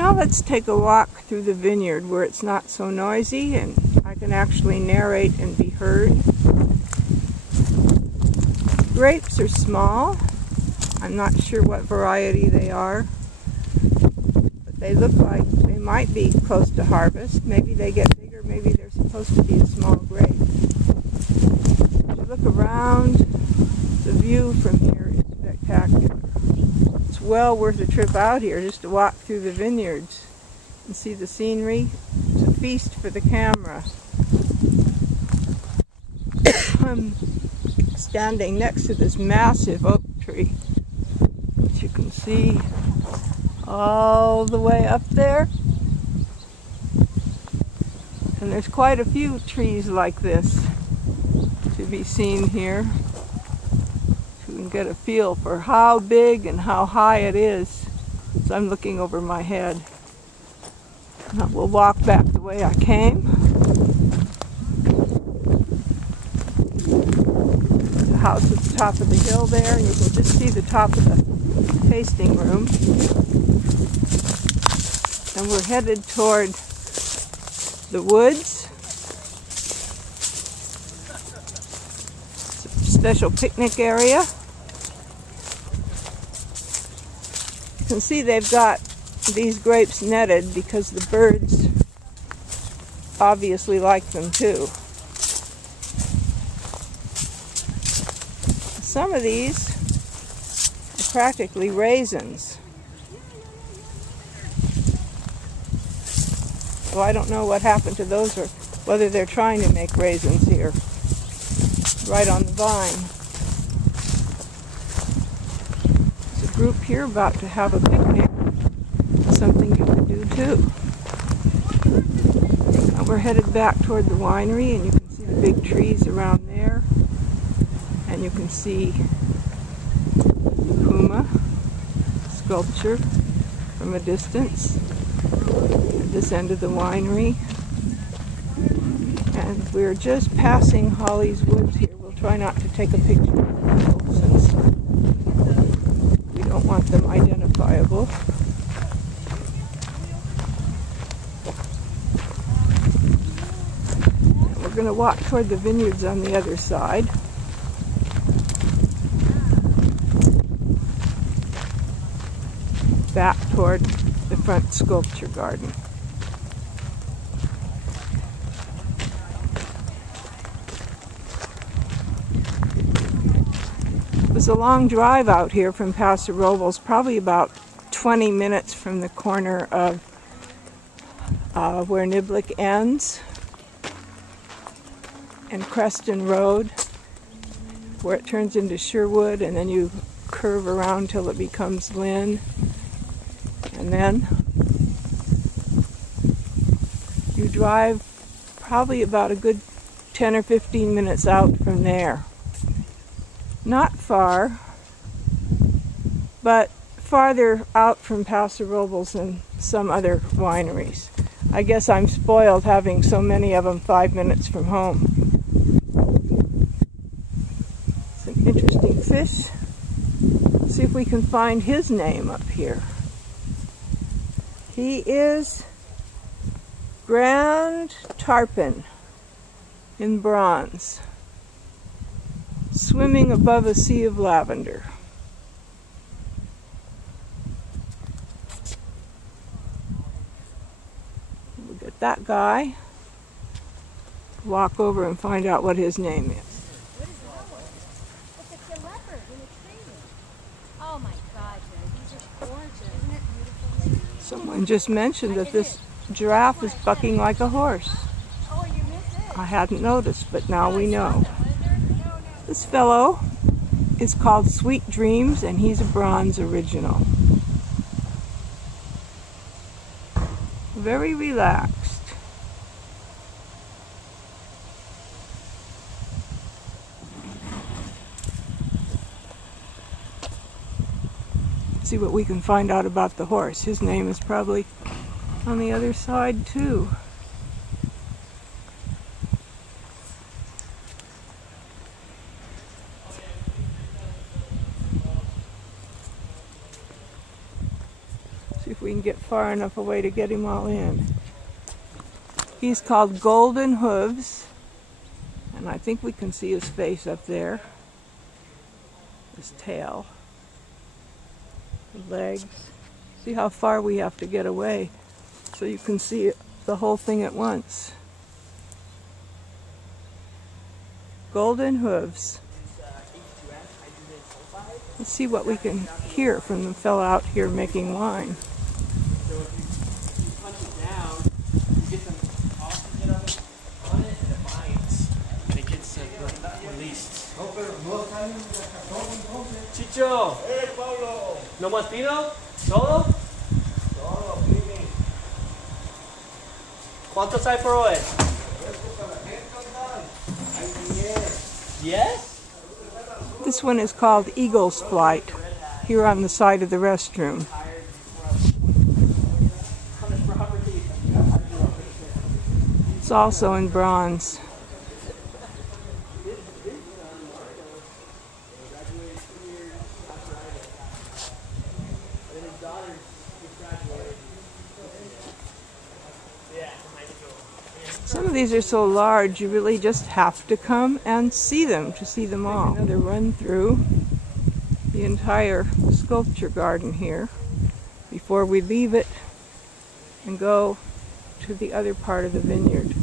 Now let's take a walk through the vineyard where it's not so noisy and I can actually narrate and be heard. Grapes are small. I'm not sure what variety they are, but they look like they might be close to harvest. Maybe they get bigger, maybe they're supposed to be a small grape. If you look around, the view from here is spectacular. It's well worth a trip out here just to walk through the vineyards and see the scenery. It's a feast for the camera. I'm standing next to this massive oak tree, which you can see all the way up there. And there's quite a few trees like this to be seen here. You can get a feel for how big and how high it is. So I'm looking over my head. Now we'll walk back the way I came. The house at the top of the hill there, and you can just see the top of the tasting room. And we're headed toward the woods. It's a special picnic area. You can see they've got these grapes netted because the birds obviously like them too. Some of these are practically raisins. So I don't know what happened to those or whether they're trying to make raisins here, right on the vine. There's a group here about to have a picnic. Something you can do too. Now we're headed back toward the winery, and you can see the big trees around there. And you can see Puma sculpture from a distance at this end of the winery. And we're just passing Holly's Woods here. We'll try not to take a picture of people since we don't want them identifiable. And we're going to walk toward the vineyards on the other side. Back toward the front sculpture garden. It was a long drive out here from Paso Robles, probably about 20 minutes from the corner of where Niblick ends and Creston Road, where it turns into Sherwood, and then you curve around till it becomes Lynn. And then you drive probably about a good 10 or 15 minutes out from there. Not far, but farther out from Paso Robles than some other wineries. I guess I'm spoiled having so many of them 5 minutes from home. Some interesting fish. Let's see if we can find his name up here. He is Grand Tarpon in bronze, swimming above a sea of lavender. We'll get that guy, walk over and find out what his name is. Someone just mentioned that this giraffe is bucking like a horse. I hadn't noticed, but now we know. This fellow is called Sweet Dreams, and he's a bronze original. Very relaxed. See what we can find out about the horse. His name is probably on the other side too. See if we can get far enough away to get him all in. He's called Golden Hooves, and I think we can see his face up there. His tail, the legs. See how far we have to get away so you can see the whole thing at once. Golden Hooves. Let's see what we can hear from the fellow out here making wine. So if you punch it down, you get some oxygen on it and it binds. And it gets released. Chicho! Hey, Pablo! ¿No más vino? ¿Todo? Todo, please. ¿Cuántos hay por hoy? Yes? This one is called Eagle's Flight, here on the side of the restroom. It's also in bronze. Some of these are so large you really just have to come and see them to see them all. Another run through the entire sculpture garden here before we leave it and go to the other part of the vineyard.